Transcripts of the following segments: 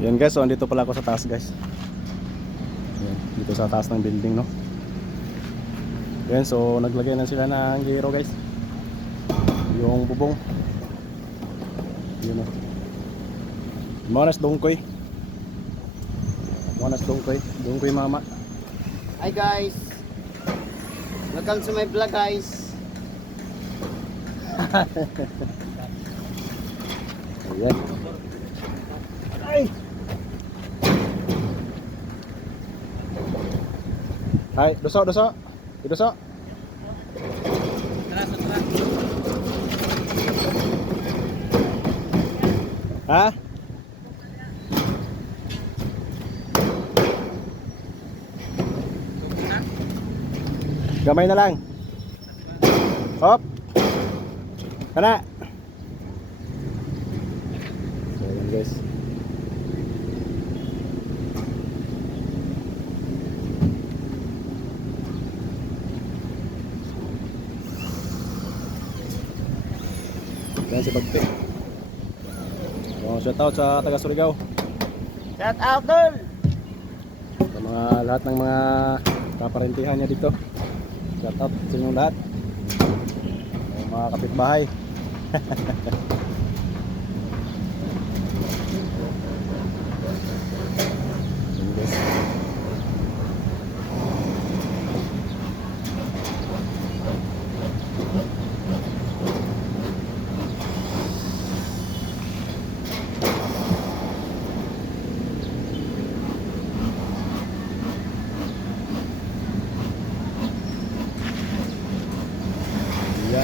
Yan guys, so andito pala ako sa taas guys. Yan, dito sa taas ng building no. Yan, so naglagay na sila ng giro guys. Yung bubong. Yun o. Manas dongkoy. Manas dongkoy. Dongkoy mama. Hi guys. Welcome to my vlog guys. Ayan. Ay! Doso. Doso. Tara, tara. Ha? Gamay na lang. Hop. Kana. So, yan guys. Yan si Bagte. Oh, shout out sa taga Surigao. Shout out dol. Sa mga lahat ng mga kaparentihan niya dito. Shout out sa inyong lahat. Mga kapitbahay. Yun, guys.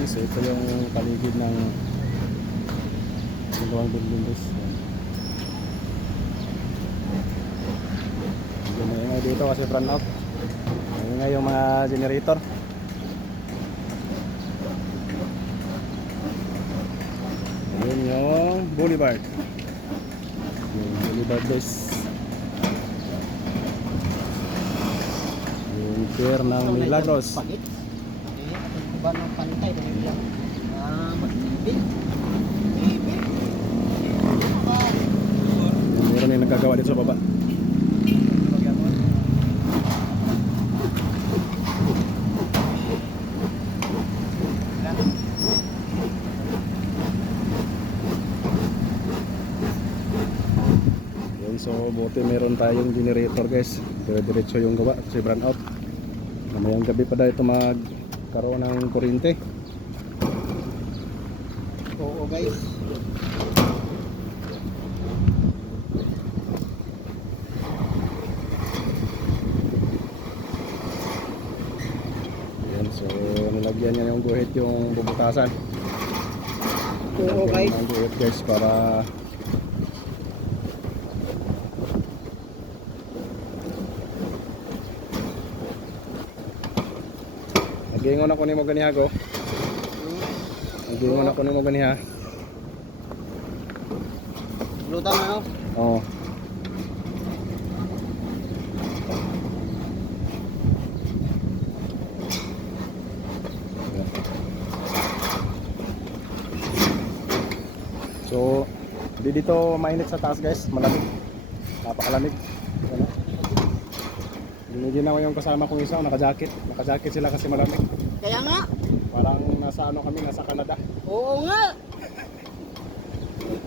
So ito yung paligid ng dalawang building guys. Maingay dito kasi run out. Maingay yung mga generator. Yun yung boulevard. Yung boulevard guys. Yung pier ng Milagros. Ba ng pantay dali lang. Ah, magbibig. Bibig. Meron yung nagkagawa dito sa baba. Yan, so buti meron tayong generator guys. Dire-diretso yung gawa kasi brand out. Mamayang gabi pa daw ito magkaroon ng kuryente. Oo guys. Yan, so nilagyan niya yung guhit yung bubutasan. Oo guys. guhit guys para Nagingon ako nimo ganiha go. Nagingon ako nimo ganiha. Lutan na no. Oo. So, di dito mainit sa taas guys, malamig. Napakalamig. Ano? Dinigin ako yung kasama kong isa, naka-jacket. Naka-jacket sila kasi malamig. Kaya nga. Parang nasa ano kami, nasa Canada. Oo nga.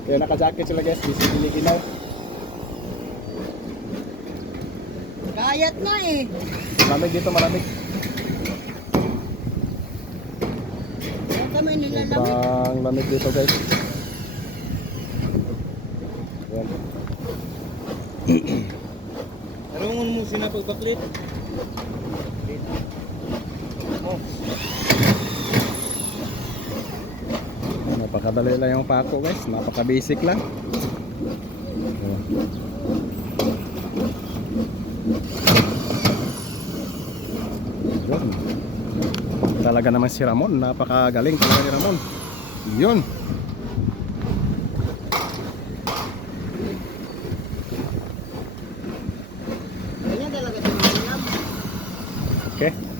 Kaya naka-jacket sila guys, di siniginaw. Kayat na eh. Malamig dito, malamig. Kaya kami nilalamig. Sobrang lamig dito guys. Tarungon mo sina pagbaklit. Oh. Napakadali lang yung pako guys. Napaka-basic lang. Ayan. Yun. Talaga naman si Ramon. Napakagaling talaga ni Ramon. Yun. Okay.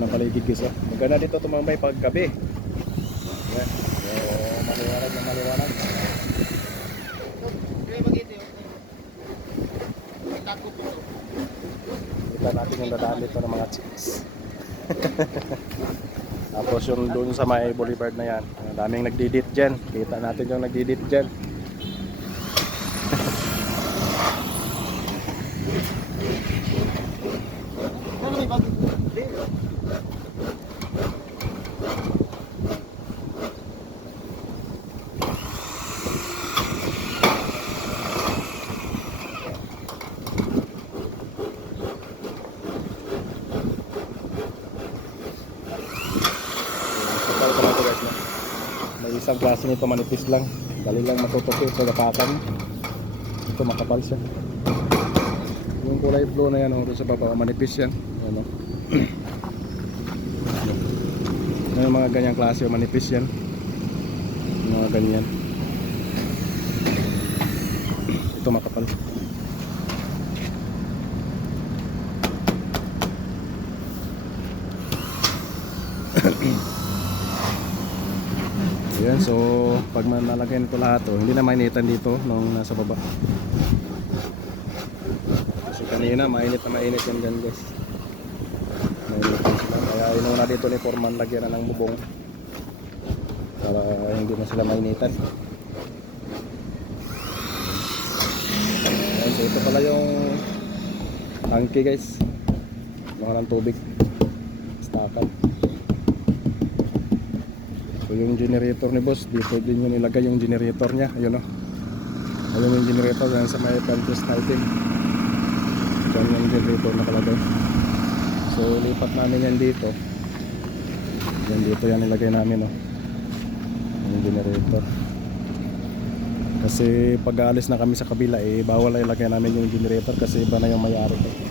Ng paligid guys. Oh. Maganda dito tumambay pag gabi. Yan. So, maliwanag na maliwanag. Kita natin yung dadaan dito ng mga chicks. Tapos yung doon sa may boulevard na yan, ang daming nagdidit dyan. Kita natin yung nagdidit dyan. Ano may bagay po? Hindi. So, tayo pala ito guys. No? Isang klase nito manipis lang. Dali lang matutupi sa gapakan. Ito makapal siya. Yung kulay blue na yan, oh, sa baba, manipis yan. Ano? Ano yung mga ganyang klase, oh, manipis yan. Yung mga ganyan. Ito makapal. Ayan, so pag manalagay nito lahat, oh, hindi na mainitan dito nung nasa baba. Kasi kanina mainit na mainit yan dyan guys. Mainit yan sila. Kaya inuna dito ni Foreman lagyan na ng bubong. Para hindi na sila mainitan. Ayan, so ito pala yung tangke guys. Mga ng tubig. Stakan. So yung generator ni boss, dito din yung nilagay yung generator niya. Ayun o. Ayun yung generator yan sa may Pantis natin. Diyan yung generator nakalagay. So lipat namin yan dito. Yan dito yan nilagay namin o. Yung generator. Kasi pag aalis na kami sa kabila eh bawal na ilagay namin yung generator kasi iba na yung may-ari ko.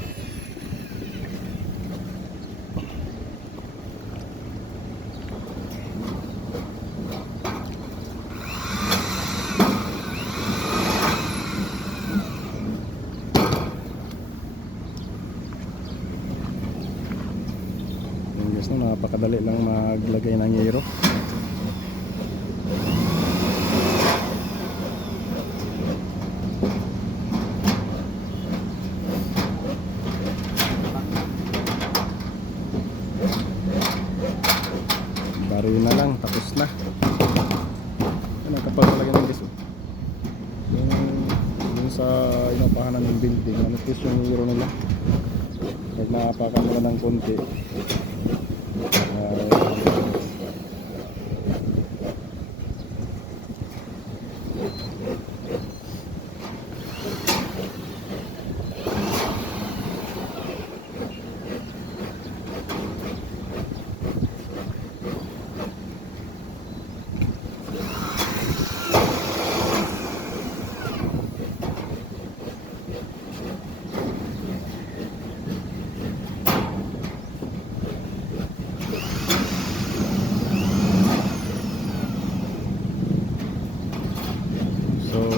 Guys, no, napakadali lang maglagay ng yero. Bari na lang, tapos na. Ano, kapag talaga ng guys, yung, yung sa inapahanan ng building, manipis yung yero nila. Pag naapakan mo na ng konti,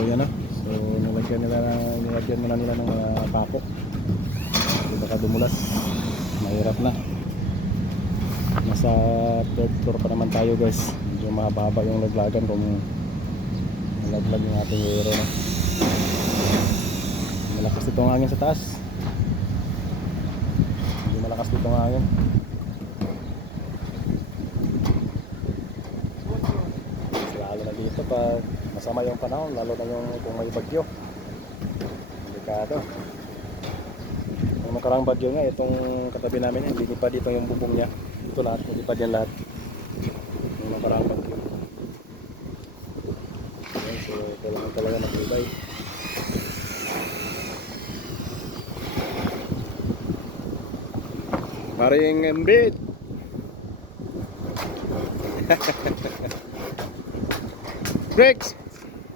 yan na. So nilagyan nila nilagyan muna nila ng mga papok. Hindi baka dumulas. Mahirap na. Nasa third floor pa naman tayo guys. Medyo mahaba yung laglagan kung nalaglag yung ating hero na. Malakas dito ang hangin sa taas. Hindi malakas dito ang hangin. Lalo na dito pag masama yung panahon, lalo na yung kung may bagyo. Delikado. Yung nakarang bagyo nga, itong katabi namin, hindi pa dito yung bubong niya. Ito lahat, hindi pa dyan lahat. Yung nakarang bagyo. Ayan, so kailangan talaga maglibay. Paring embed! Brakes! Diretso. Ito na sa dulo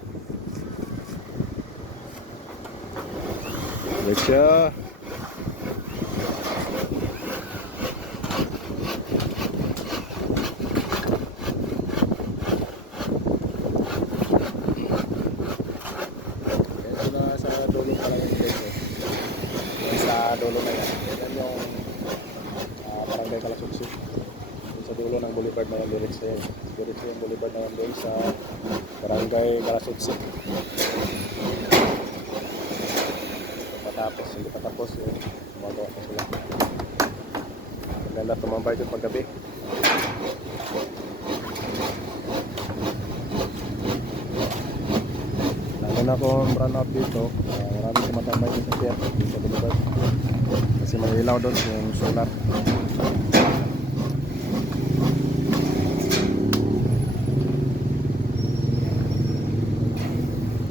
pa lang yung brakes. eh. Yung Sa dulo na yan. Yan yung ah, barangay Barangay Kalasuksi. Yung Sa dulo ng boulevard na yan, diretso yan. Diretso yung boulevard na yan doon sa Barangay Kalasuksi. Patapos, hindi pa tapos yung gumagawa pa sila. Maganda tumambay doon paggabi. Lalo na kung run out dito, uh, maraming tumatambay dito sa dito sa boulevard. Kasi may ilaw doon yung solar.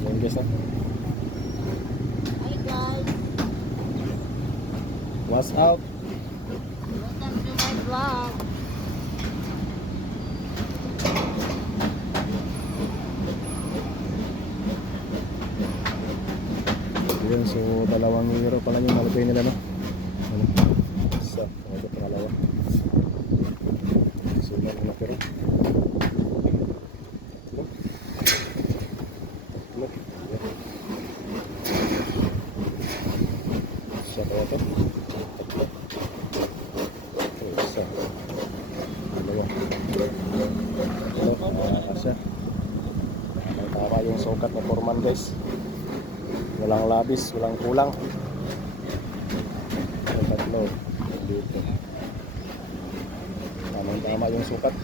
Yan guys ah. Hi guys, What's up? welcome to my vlog. Yun, so dalawang euro pala yung malagay nila no. Ano? Isa, pangalawa. So, ano na pero. Ano? Ano? Yan. Isa kaya to? Tatlo. Oh, isa. Dalawa. Ano? Ah, Asa. Ah, May tama yung sukat na forman guys. Walang labis, walang kulang. Ang tatlo. Dito. Tamang tama yung sukat.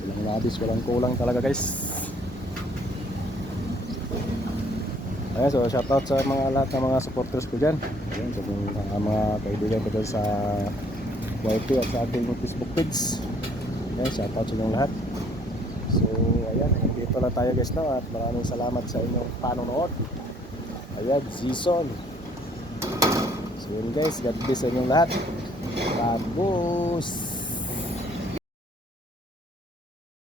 Walang labis, walang kulang talaga guys. Ayan, so shoutout sa mga lahat ng mga supporters ko dyan. Ayan, sa mga, mga kaibigan ko dyan sa YT at sa ating Facebook page. Ayan, shoutout sa inyong lahat. So, ayan, dito lang tayo guys no at maraming salamat sa inyong panonood. Ayan, Zison. So, yun guys, God bless sa inyong lahat. Babos!